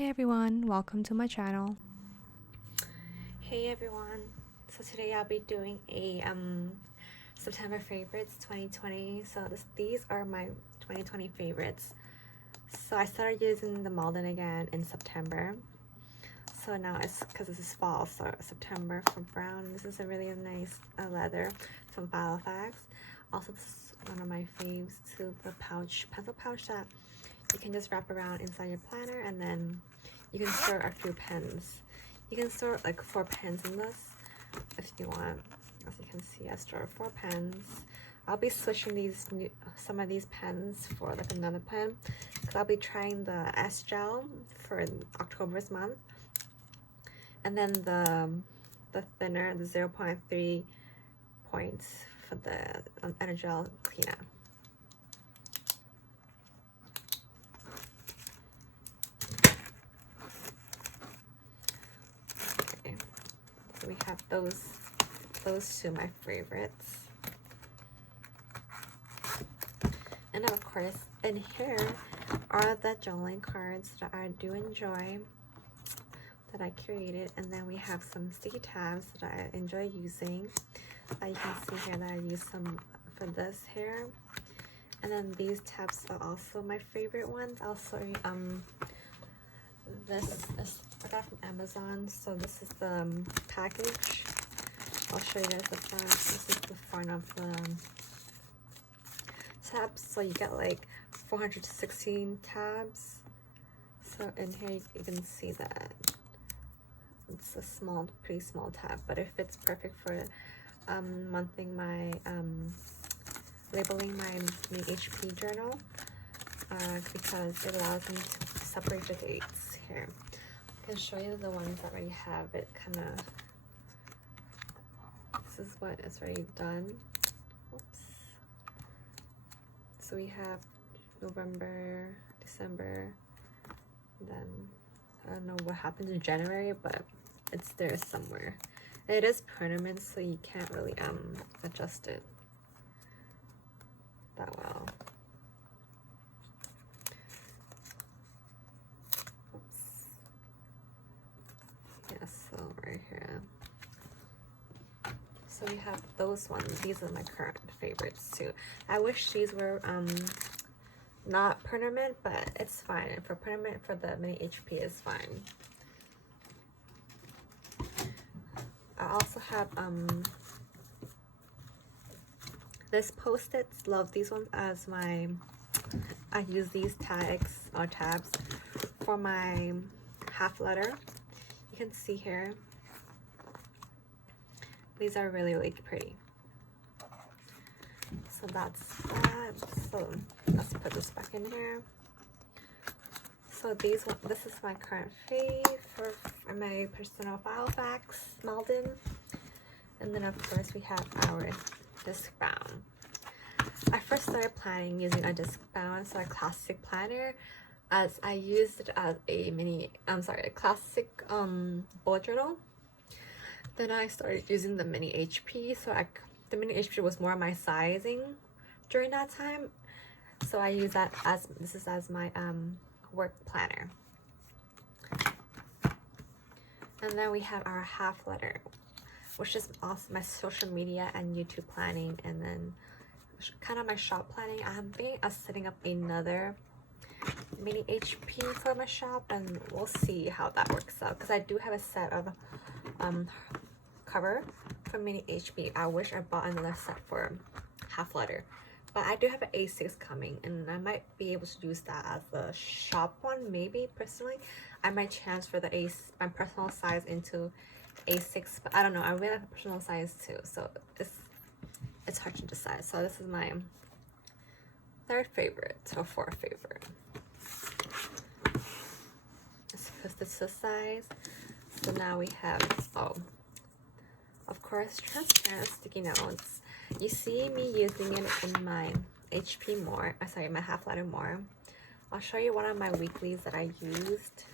Hey everyone, welcome to my channel. Hey everyone, so today I'll be doing a September favorites 2020. So these are my 2020 favorites. So I started using the Malden again in September. So now it's because this is fall, so September from brown. This is a really nice leather from Filofax. Also, this is one of my faves too, the pencil pouch that you can just wrap around inside your planner, and then you can store a few pens. You can store like 4 pens in this if you want. As you can see, I store 4 pens. I'll be switching some of these pens for like another pen because I'll be trying the S-GEL for October's month, and then the thinner, the 0.3 points for the Pentel Clena. We have those two, my favorites. And of course, in here are the journaling cards that I do enjoy, that I created. And then we have some sticky tabs that I enjoy using. You can see here that I use some for this here. And then these tabs are also my favorite ones. Also, this I got from Amazon. So this is the package. I'll show you guys the front. This is the front of the tabs. So you get like 416 tabs. So in here you can see that it's a pretty small tab, but it fits perfect for monthing my labeling my HP journal because it allows me to separate the dates. Here, I can show you the ones that already have it kind of. This is what is already done. Oops. So we have November, December, then I don't know what happened in January, but it's there somewhere. It is permanent, so you can't really adjust it that well. Oops. Yeah, so right here. So we have those ones. These are my current favorites too. I wish these were not permanent, but it's fine. And for permanent, for the mini HP is fine. I also have this Post-its. Love these ones as my. I use these tags or tabs for my half letter. You can see here. These are really, really pretty. So that's that. So let's put this back in here. So this is my current fave for my personal Filofax Malden. And then of course we have our disc bound. I first started planning using a disc bound, so a classic planner, as I used it as a classic bullet journal. Then I started using the mini HP, so the mini HP was more my sizing during that time. So I use that as my work planner. And then we have our half letter, which is also my social media and YouTube planning, and then kind of my shop planning. I'm thinking of setting up another mini HP for my shop, and we'll see how that works out, because I do have a set of cover for mini HP. I wish I bought another set for half letter, but I do have an A6 coming, and I might be able to use that as the shop one. Maybe personally I might transfer my personal size into A6, but I don't know. I really like a personal size too, so it's hard to decide. So this is my third favorite or fourth favorite. Let's put this to the size. So now we have of course, transparent sticky notes. You see me using it in my HP more. My half letter more. I'll show you one of my weeklies that I used.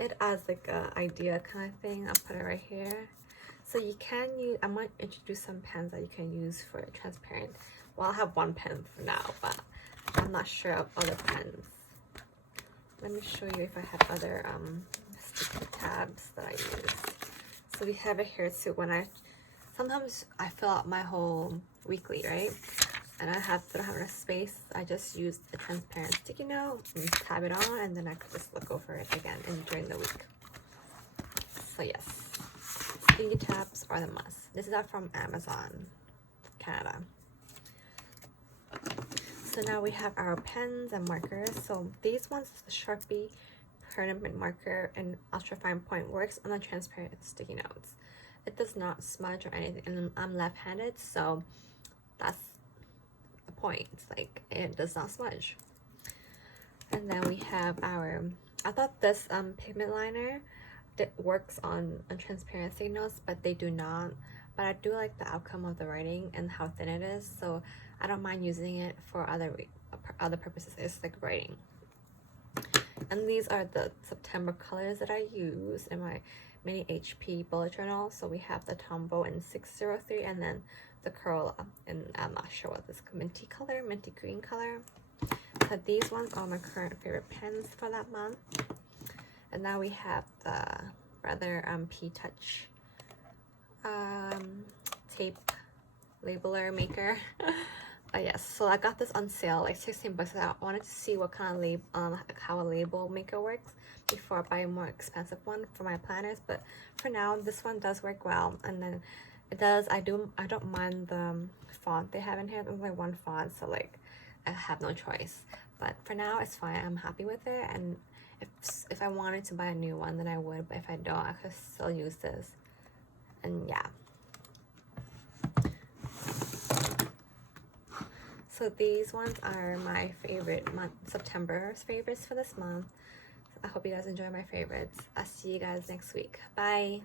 It as like a idea kind of thing. I'll put it right here. So you can use. I'm going to introduce some pens that you can use for transparent. Well, I'll have one pen for now, but I'm not sure of other pens. let me show you if I have other sticky tabs that I use. So we have it here too. Sometimes I fill out my whole weekly, right? And don't have enough space. I just use a transparent sticky note and tab it on, and then I could just look over it again during the week. So yes, sticky tabs are the must. This is from Amazon, Canada. So now we have our pens and markers. So these ones is the Sharpie permanent marker and ultra fine point, works on the transparent sticky notes. It does not smudge or anything, and I'm left-handed, so that's the point. It's like it does not smudge. And then we have our, I thought this pigment liner that works on transparent sticky notes, but they do not. But I do like the outcome of the writing and how thin it is, so I don't mind using it for other purposes. It's like writing. And these are the September colors that I use in my mini HP bullet journal. So we have the Tombow in 603, and then the Crayola, and I'm not sure what this minty green color. So these ones are my current favorite pens for that month. And now we have the rather P-Touch tape labeler maker. Yes, so I got this on sale, like 16 bucks. I wanted to see what kind of how a label maker works before I buy a more expensive one for my planners. But for now, this one does work well, and then it does. I don't mind the font they have in here. There's only one font, so like I have no choice. But for now, it's fine. I'm happy with it, and if I wanted to buy a new one, then I would. But if I don't, I could still use this. And yeah. So these ones are my favorite September's favorites for this month. I hope you guys enjoy my favorites. I'll see you guys next week. Bye.